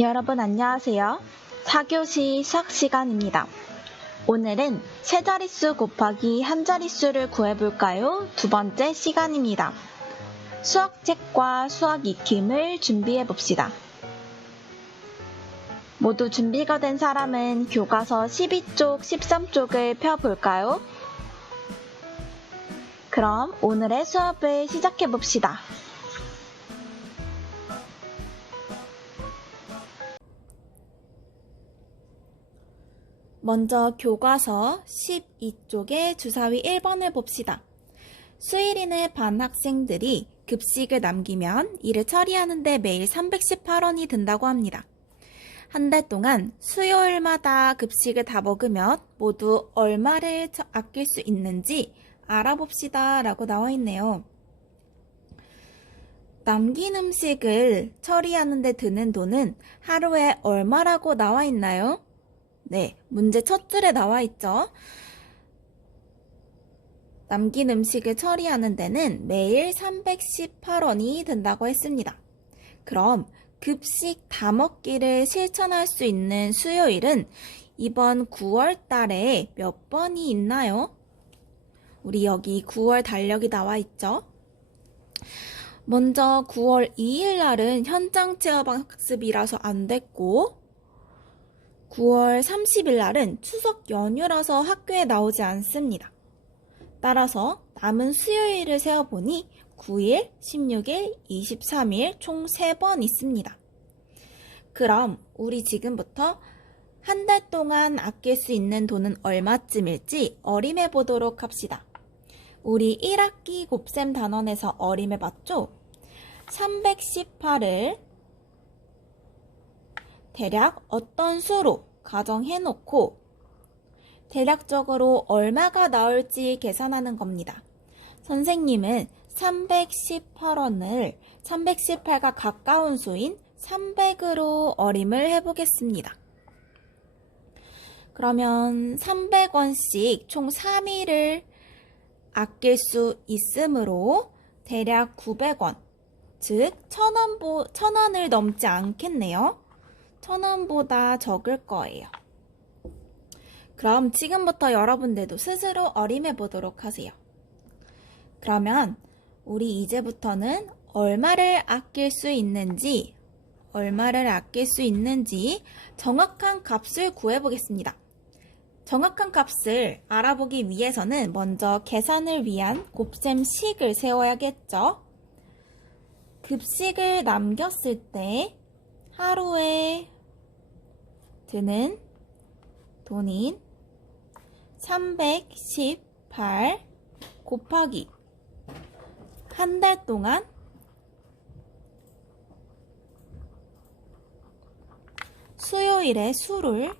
여러분 안녕하세요. 4교시 수학 시간입니다. 오늘은 세 자릿수 곱하기 한 자릿수를 구해볼까요? 두 번째 시간입니다. 수학책과 수학 익힘을 준비해봅시다. 모두 준비가 된 사람은 교과서 12쪽, 13쪽을 펴볼까요? 그럼 오늘의 수업을 시작해봅시다. 먼저 교과서 12쪽의 주사위 1번을 봅시다. 수일인의 반 학생들이 급식을 남기면 이를 처리하는데 매일 318원이 든다고 합니다. 한 달 동안 수요일마다 급식을 다 먹으면 모두 얼마를 아낄 수 있는지 알아봅시다 라고 나와 있네요. 남긴 음식을 처리하는데 드는 돈은 하루에 얼마라고 나와 있나요? 네, 문제 첫 줄에 나와 있죠. 남긴 음식을 처리하는 데는 매일 318원이 든다고 했습니다. 그럼 급식 다 먹기를 실천할 수 있는 수요일은 이번 9월 달에 몇 번이 있나요? 우리 여기 9월 달력이 나와 있죠. 먼저 9월 2일 날은 현장 체험 학습이라서 안 됐고 9월 30일 날은 추석 연휴라서 학교에 나오지 않습니다. 따라서 남은 수요일을 세어보니 9일, 16일, 23일 총 3번 있습니다. 그럼 우리 지금부터 한 달 동안 아낄 수 있는 돈은 얼마쯤일지 어림해 보도록 합시다. 우리 1학기 곱셈 단원에서 어림해 봤죠? 318을 대략 어떤 수로 가정해 놓고 대략적으로 얼마가 나올지 계산하는 겁니다. 선생님은 318원을 318과 가까운 수인 300으로 어림을 해보겠습니다. 그러면 300원씩 총 3일을 아낄 수 있으므로 대략 900원, 즉 1000원을 넘지 않겠네요. 1000원보다 적을 거예요. 그럼 지금부터 여러분들도 스스로 어림해 보도록 하세요. 그러면 우리 이제부터는 얼마를 아낄 수 있는지 정확한 값을 구해보겠습니다. 정확한 값을 알아보기 위해서는 먼저 계산을 위한 곱셈식을 세워야겠죠. 급식을 남겼을 때 하루에 드는 돈인 318 곱하기 한 달 동안 수요일의 수를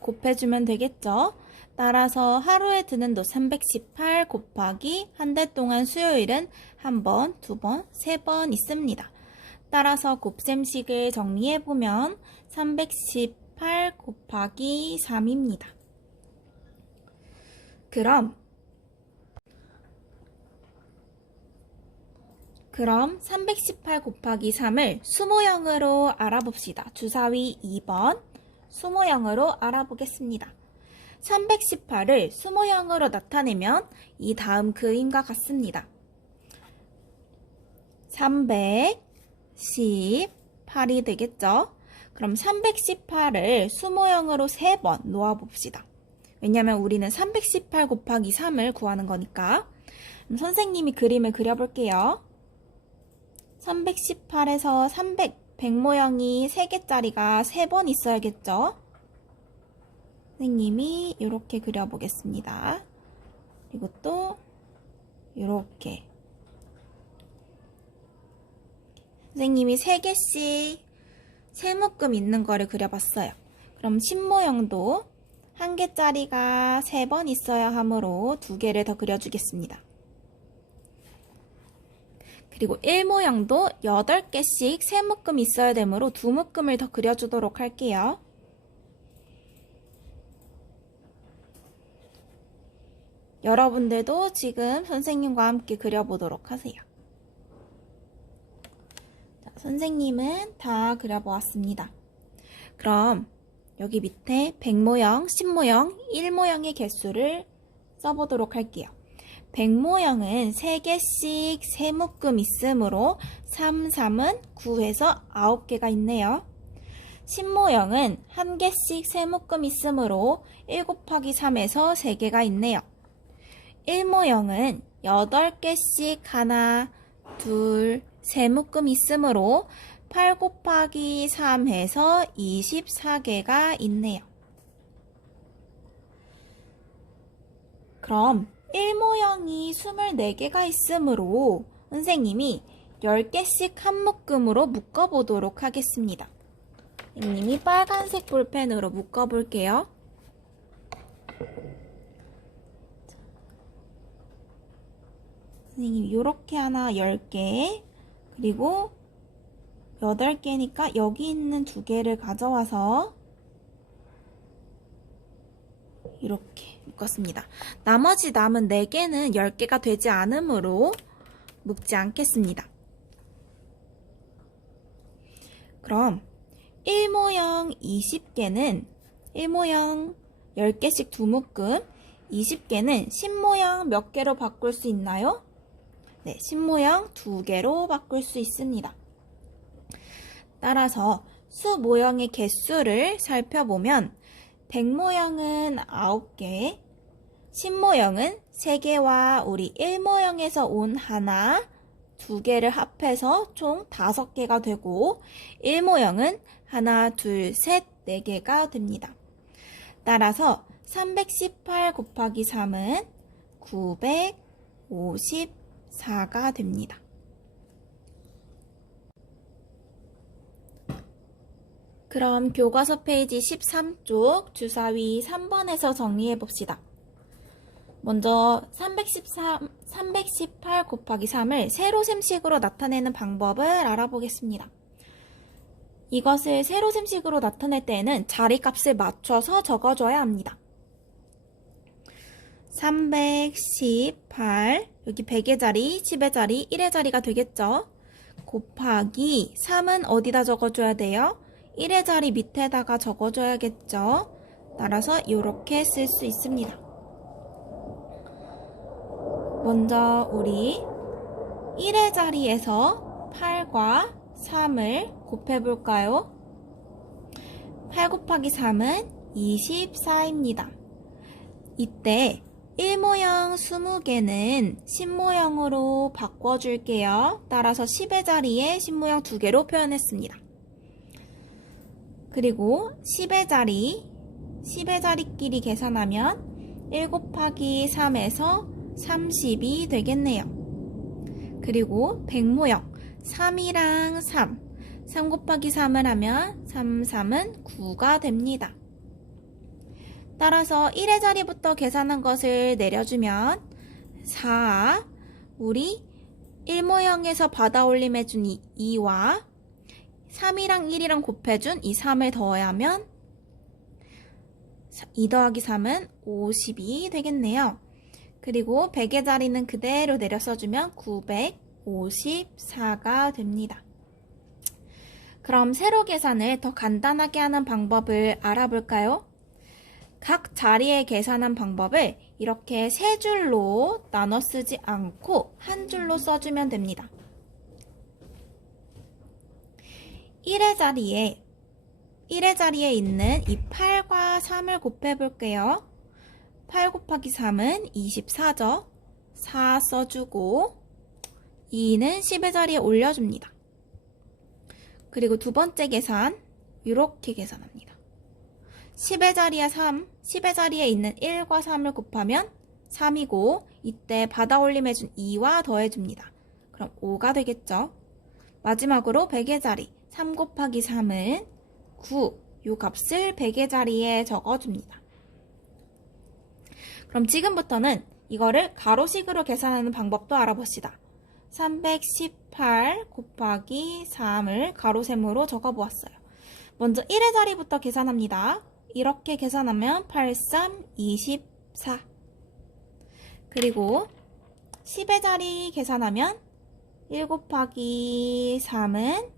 곱해주면 되겠죠. 따라서 하루에 드는 돈 318 곱하기 한 달 동안 수요일은 한 번, 두 번, 세 번 있습니다. 따라서 곱셈식을 정리해보면 318 곱하기 3입니다. 그럼 318 곱하기 3을 수모형으로 알아봅시다. 주사위 2번 수모형으로 알아보겠습니다. 318을 수모형으로 나타내면 이 다음 그림과 같습니다. 318이 되겠죠? 그럼 318을 수모형으로 3번 놓아봅시다. 왜냐하면 우리는 318 곱하기 3을 구하는 거니까. 그럼 선생님이 그림을 그려볼게요. 318에서 100 모양이 3개짜리가 3번 있어야겠죠? 선생님이 이렇게 그려보겠습니다. 그리고 또 이렇게 선생님이 3개씩 세묶음 있는 거를 그려봤어요. 그럼 10모형도 1개짜리가 3번 있어야 하므로 2개를 더 그려주겠습니다. 그리고 1모형도 8개씩 세묶음 있어야 되므로 2묶음을 더 그려주도록 할게요. 여러분들도 지금 선생님과 함께 그려보도록 하세요. 선생님은 다 그려보았습니다. 그럼 여기 밑에 100모형, 10모형, 1모형의 개수를 써보도록 할게요. 100모형은 3개씩 3묶음 있으므로 3, 3은 9해서 9개가 있네요. 10모형은 1개씩 3묶음 있으므로 1 곱하기 3에서 3개가 있네요. 1모형은 8개씩 하나, 둘, 3묶음 있으므로 8 곱하기 3해서 24개가 있네요. 그럼 1모형이 24개가 있으므로 선생님이 10개씩 한 묶음으로 묶어보도록 하겠습니다. 선생님이 빨간색 볼펜으로 묶어볼게요. 선생님 이렇게 하나 10개, 그리고 8개니까 여기 있는 2개를 가져와서 이렇게 묶었습니다. 나머지 남은 4개는 10개가 되지 않으므로 묶지 않겠습니다. 그럼 1모형 20개는 1모형 10개씩 2묶음, 20개는 10모형 몇 개로 바꿀 수 있나요? 네, 10모형 2개로 바꿀 수 있습니다. 따라서 수 모형의 개수를 살펴보면 100모형은 9개, 10모형은 3개와 우리 1모형에서 온 하나, 2개를 합해서 총 5개가 되고 1모형은 하나, 둘, 셋, 4개가 됩니다. 따라서 318 곱하기 3은 954가 됩니다. 그럼 교과서 페이지 13쪽 주사위 3번에서 정리해 봅시다. 먼저 318 곱하기 3을 세로셈식으로 나타내는 방법을 알아보겠습니다. 이것을 세로셈식으로 나타낼 때에는 자리값을 맞춰서 적어줘야 합니다. 318, 여기 100의 자리, 10의 자리, 1의 자리가 되겠죠? 곱하기 3은 어디다 적어줘야 돼요? 1의 자리 밑에다가 적어줘야겠죠? 따라서 이렇게 쓸 수 있습니다. 먼저 우리 1의 자리에서 8과 3을 곱해볼까요? 8 곱하기 3은 24입니다. 이때 1모형 20개는 10모형으로 바꿔줄게요. 따라서 10의 자리에 10모형 2개로 표현했습니다. 그리고 10의 자리끼리 계산하면 1 곱하기 3에서 30이 되겠네요. 그리고 100모형 3이랑 3 곱하기 3을 하면 3은 9가 됩니다. 따라서 1의 자리부터 계산한 것을 내려주면 4, 우리 1모형에서 받아올림해준 2와 3이랑 1이랑 곱해준 이 3을 더해야 하면 2 더하기 3은 50이 되겠네요. 그리고 100의 자리는 그대로 내려 써주면 954가 됩니다. 그럼 세로 계산을 더 간단하게 하는 방법을 알아볼까요? 각 자리에 계산한 방법을 이렇게 세 줄로 나눠 쓰지 않고 한 줄로 써주면 됩니다. 1의 자리에 있는 이 8과 3을 곱해볼게요. 8 곱하기 3은 24죠. 4 써주고 2는 10의 자리에 올려줍니다. 그리고 두 번째 계산 이렇게 계산합니다. 10의 자리에 있는 1과 3을 곱하면 3이고 이때 받아올림해준 2와 더해줍니다. 그럼 5가 되겠죠. 마지막으로 100의 자리 3 곱하기 3은 9, 이 값을 100의 자리에 적어줍니다. 그럼 지금부터는 이거를 가로식으로 계산하는 방법도 알아봅시다. 318 곱하기 3을 가로셈으로 적어보았어요. 먼저 1의 자리부터 계산합니다. 이렇게 계산하면 83, 24. 그리고 10의 자리 계산하면 1 곱하기 3은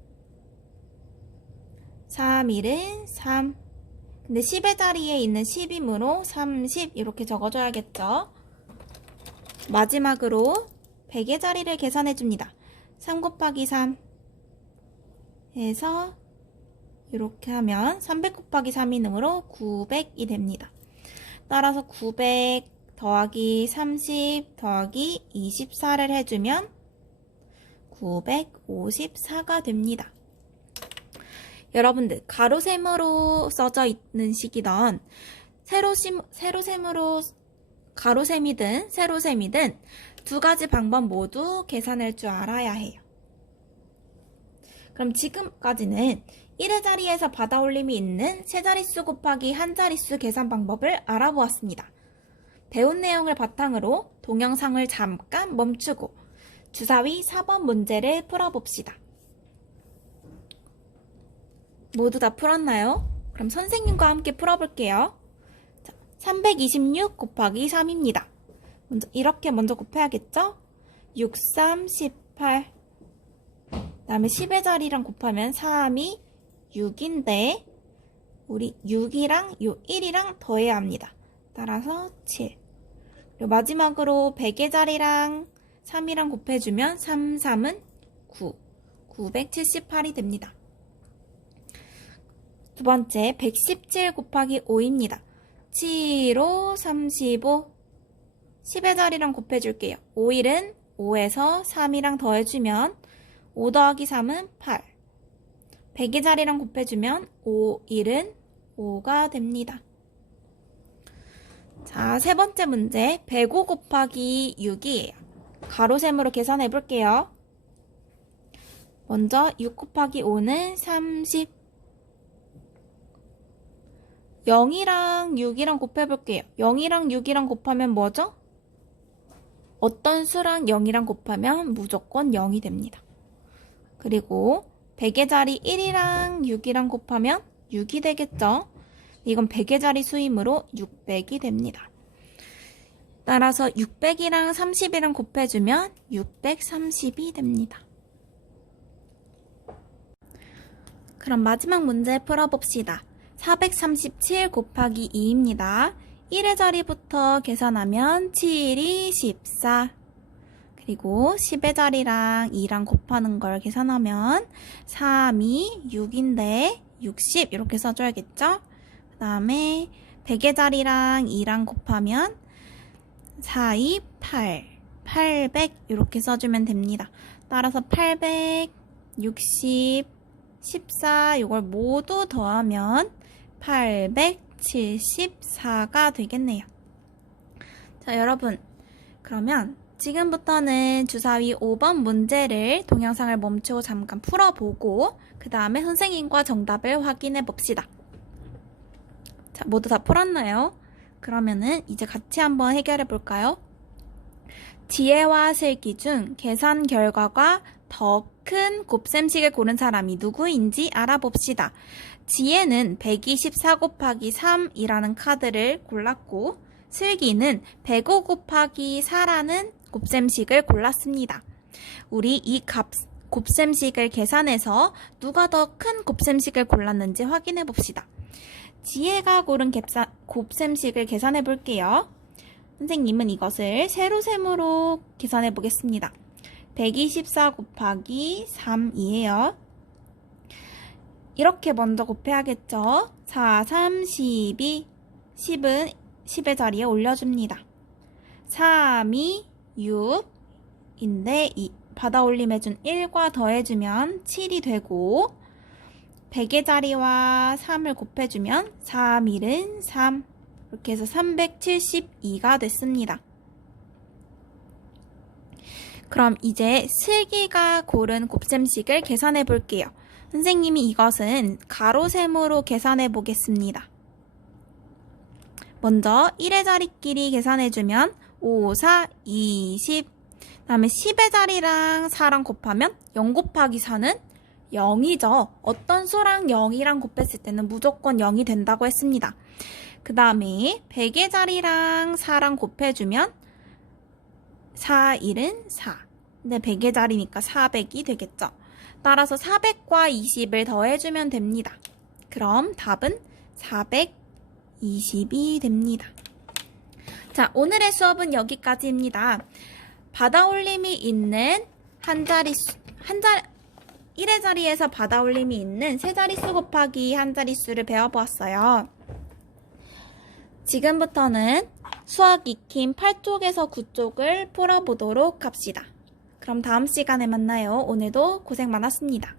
3, 1은 3. 근데 10의 자리에 있는 10이므로 30 이렇게 적어줘야겠죠. 마지막으로 100의 자리를 계산해줍니다. 3 곱하기 3 해서 이렇게 하면 300 곱하기 3이므로 900이 됩니다. 따라서 900 더하기 30 더하기 24를 해주면 954가 됩니다. 여러분들 가로셈으로 써져 있는 식이던 세로셈으로 가로셈이든 세로셈이든 두 가지 방법 모두 계산할 줄 알아야 해요. 그럼 지금까지는 1의 자리에서 받아올림이 있는 세 자릿수 곱하기 한 자릿수 계산 방법을 알아보았습니다. 배운 내용을 바탕으로 동영상을 잠깐 멈추고 주사위 4번 문제를 풀어봅시다. 모두 다 풀었나요? 그럼 선생님과 함께 풀어볼게요. 자, 326 곱하기 3입니다. 이렇게 먼저 곱해야겠죠? 6, 3, 18. 그 다음에 10의 자리랑 곱하면 3이 6인데 우리 6이랑 요 1이랑 더해야 합니다. 따라서 7. 그리고 마지막으로 100의 자리랑 3이랑 곱해주면 3, 3은 9. 978이 됩니다. 두 번째 117 곱하기 5입니다. 7, 5, 35. 10의 자리랑 곱해줄게요. 5일은 5에서 3이랑 더해주면 5 더하기 3은 8. 100의 자리랑 곱해주면 5, 1은 5가 됩니다. 자, 세 번째 문제 105 곱하기 6이에요. 가로셈으로 계산해 볼게요. 먼저 6 곱하기 5는 30. 0이랑 6이랑 곱해볼게요. 0이랑 6이랑 곱하면 뭐죠? 어떤 수랑 0이랑 곱하면 무조건 0이 됩니다. 그리고 100의 자리 1이랑 6이랑 곱하면 6이 되겠죠? 이건 100의 자리 수이므로 600이 됩니다. 따라서 600이랑 30이랑 곱해주면 630이 됩니다. 그럼 마지막 문제 풀어봅시다. 437 곱하기 2입니다. 1의 자리부터 계산하면 7이 14. 그리고 10의 자리랑 2랑 곱하는 걸 계산하면 3이 6인데 60 이렇게 써줘야겠죠? 그 다음에 100의 자리랑 2랑 곱하면 4, 2, 8. 800 이렇게 써주면 됩니다. 따라서 800, 60, 14 이걸 모두 더하면 874가 되겠네요. 자, 여러분 그러면 지금부터는 주사위 5번 문제를 동영상을 멈추고 잠깐 풀어보고 그 다음에 선생님과 정답을 확인해 봅시다. 자, 모두 다 풀었나요? 그러면은 이제 같이 한번 해결해 볼까요? 지혜와 슬기 중 계산 결과가 더 큰 곱셈식을 고른 사람이 누구인지 알아봅시다. 지혜는 124 곱하기 3이라는 카드를 골랐고 슬기는 105 곱하기 4라는 곱셈식을 골랐습니다. 우리 이 곱셈식을 계산해서 누가 더 큰 곱셈식을 골랐는지 확인해 봅시다. 지혜가 고른 곱셈식을 계산해 볼게요. 선생님은 이것을 세로셈으로 계산해 보겠습니다. 124 곱하기 3이에요. 이렇게 먼저 곱해야겠죠? 4, 3, 12. 10은 10의 자리에 올려줍니다. 3이 6인데 받아 올림해준 1과 더해주면 7이 되고 100의 자리와 3을 곱해주면 3, 1은 3 이렇게 해서 372가 됐습니다. 그럼 이제 슬기가 고른 곱셈식을 계산해 볼게요. 선생님이 이것은 가로셈으로 계산해 보겠습니다. 먼저 1의 자리끼리 계산해주면 5, 4, 20. 그 다음에 10의 자리랑 4랑 곱하면 0 곱하기 4는 0이죠. 어떤 수랑 0이랑 곱했을 때는 무조건 0이 된다고 했습니다. 그 다음에 100의 자리랑 4랑 곱해주면 4, 1은 4. 근데 100의 자리니까 400이 되겠죠. 따라서 400과 20을 더해주면 됩니다. 그럼 답은 420이 됩니다. 자, 오늘의 수업은 여기까지입니다. 받아올림이 있는 일의 자리에서 받아올림이 있는 세 자릿수 곱하기 한 자릿수를 배워보았어요. 지금부터는 수학 익힘 8쪽에서 9쪽을 풀어보도록 합시다. 그럼 다음 시간에 만나요. 오늘도 고생 많았습니다.